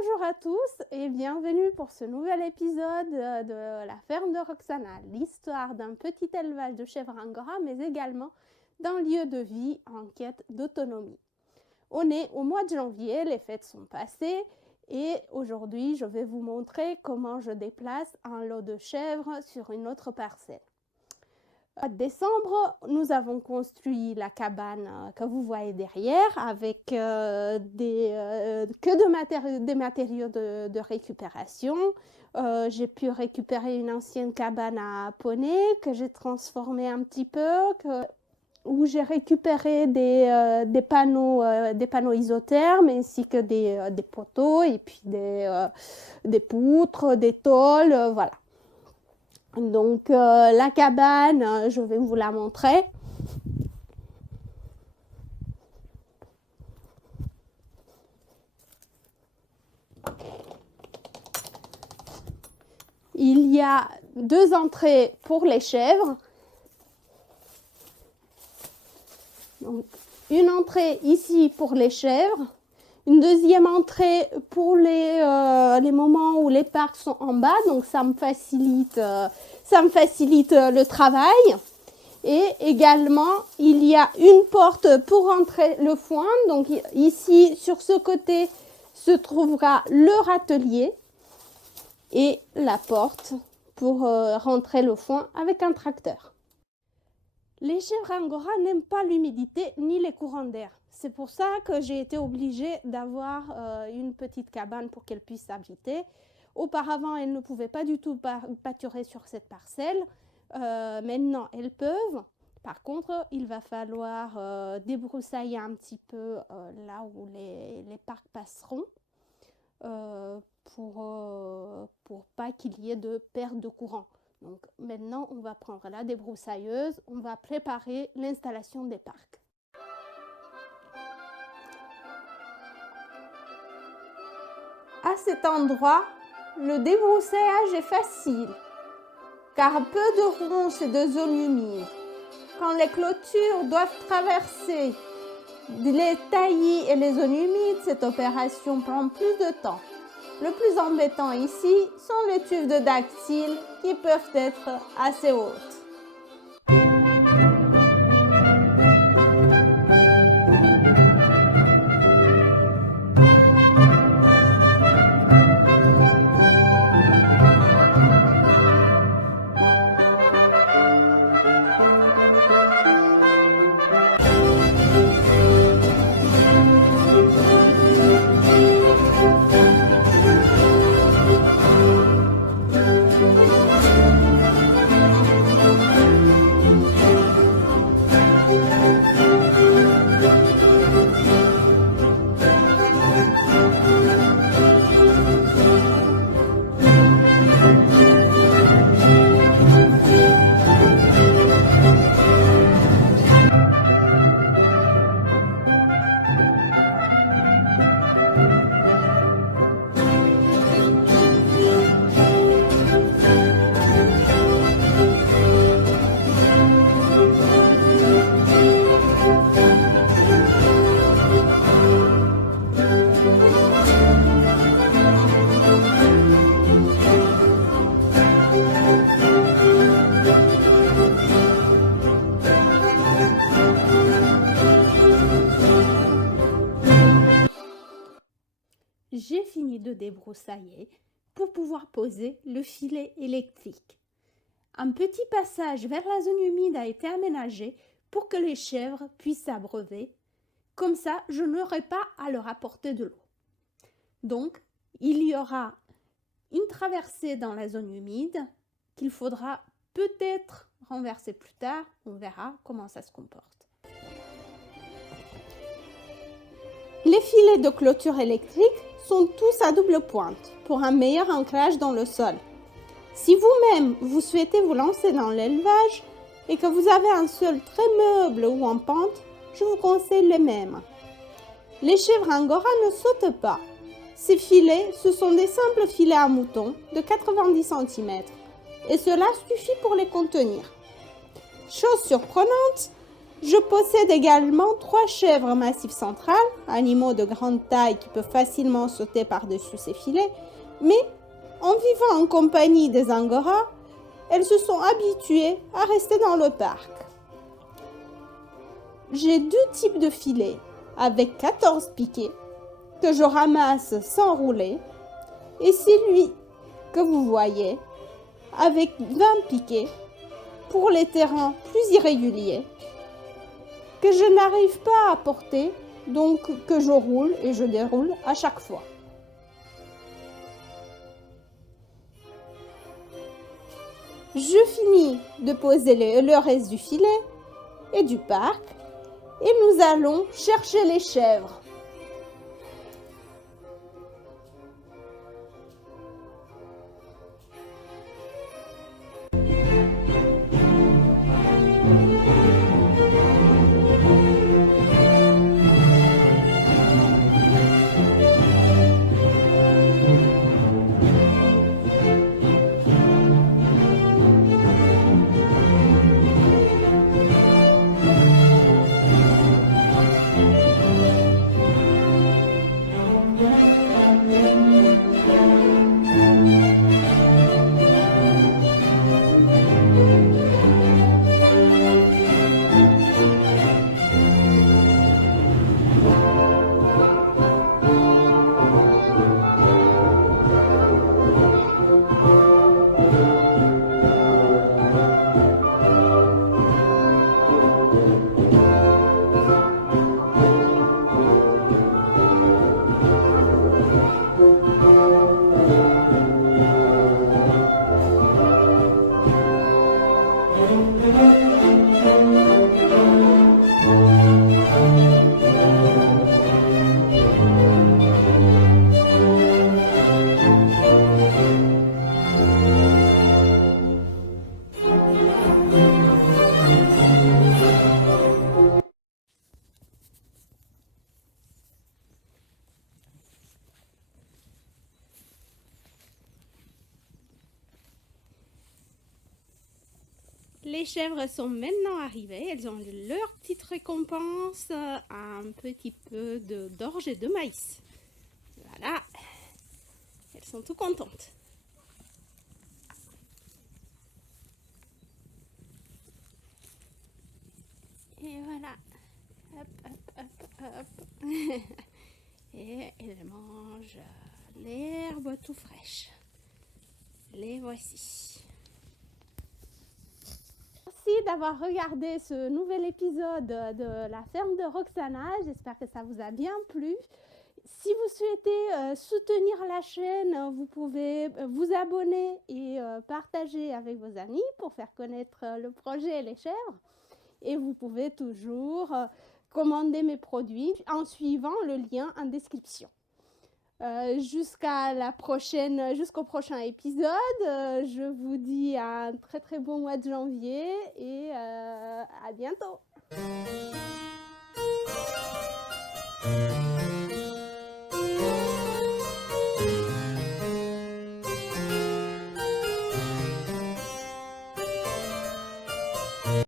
Bonjour à tous et bienvenue pour ce nouvel épisode de la ferme de Roxana, l'histoire d'un petit élevage de chèvres angora mais également d'un lieu de vie en quête d'autonomie. On est au mois de janvier, les fêtes sont passées et aujourd'hui je vais vous montrer comment je déplace un lot de chèvres sur une autre parcelle. En décembre, nous avons construit la cabane que vous voyez derrière avec des matériaux de récupération. J'ai pu récupérer une ancienne cabane à poney que j'ai transformée un petit peu, où j'ai récupéré des panneaux isothermes ainsi que des poteaux et puis des poutres, des tôles, voilà. Donc la cabane, je vais vous la montrer. Il y a deux entrées pour les chèvres. Donc, une entrée ici pour les chèvres. Une deuxième entrée pour les moments où les parcs sont en bas, donc ça me facilite le travail. Et également, il y a une porte pour rentrer le foin. Donc ici, sur ce côté, se trouvera le râtelier et la porte pour rentrer le foin avec un tracteur. Les chèvres angora n'aiment pas l'humidité ni les courants d'air. C'est pour ça que j'ai été obligée d'avoir une petite cabane pour qu'elles puissent s'abriter. Auparavant, elles ne pouvaient pas du tout pâturer sur cette parcelle. Maintenant, elles peuvent. Par contre, il va falloir débroussailler un petit peu là où les parcs passeront pour pas qu'il y ait de perte de courant. Donc maintenant, on va prendre la débroussailleuse, on va préparer l'installation des parcs. À cet endroit, le débroussaillage est facile, car peu de ronces et de zones humides. Quand les clôtures doivent traverser les taillis et les zones humides, cette opération prend plus de temps. Le plus embêtant ici sont les tuiles de dactyle qui peuvent être assez hautes. J'ai fini de débroussailler pour pouvoir poser le filet électrique. Un petit passage vers la zone humide a été aménagé pour que les chèvres puissent s'abreuver. Comme ça, je n'aurai pas à leur apporter de l'eau. Donc, il y aura une traversée dans la zone humide qu'il faudra peut-être renverser plus tard. On verra comment ça se comporte. Les filets de clôture électrique sont tous à double pointe pour un meilleur ancrage dans le sol. Si vous-même vous souhaitez vous lancer dans l'élevage et que vous avez un sol très meuble ou en pente, je vous conseille les mêmes. Les chèvres angora ne sautent pas. Ces filets, ce sont des simples filets à moutons de 90 cm et cela suffit pour les contenir. Chose surprenante, Je possède également 3 chèvres massifs centrales, animaux de grande taille qui peuvent facilement sauter par-dessus ces filets, mais en vivant en compagnie des angoras, elles se sont habituées à rester dans le parc. J'ai 2 types de filets avec 14 piquets que je ramasse sans rouler et celui que vous voyez avec 20 piquets pour les terrains plus irréguliers que je n'arrive pas à porter, donc que je roule et je déroule à chaque fois. Je finis de poser le reste du filet et du parc et nous allons chercher les chèvres. Les chèvres sont maintenant arrivées, elles ont leur petite récompense, un petit peu d'orge et de maïs. Voilà, elles sont tout contentes. Et voilà, hop, hop, hop, hop. Et elles mangent l'herbe tout fraîche. Les voici. Merci d'avoir regardé ce nouvel épisode de la ferme de Roxana. J'espère que ça vous a bien plu. Si vous souhaitez soutenir la chaîne, vous pouvez vous abonner et partager avec vos amis pour faire connaître le projet et les chèvres. Et vous pouvez toujours commander mes produits en suivant le lien en description. Jusqu'au prochain épisode, je vous dis un très très bon mois de janvier et à bientôt.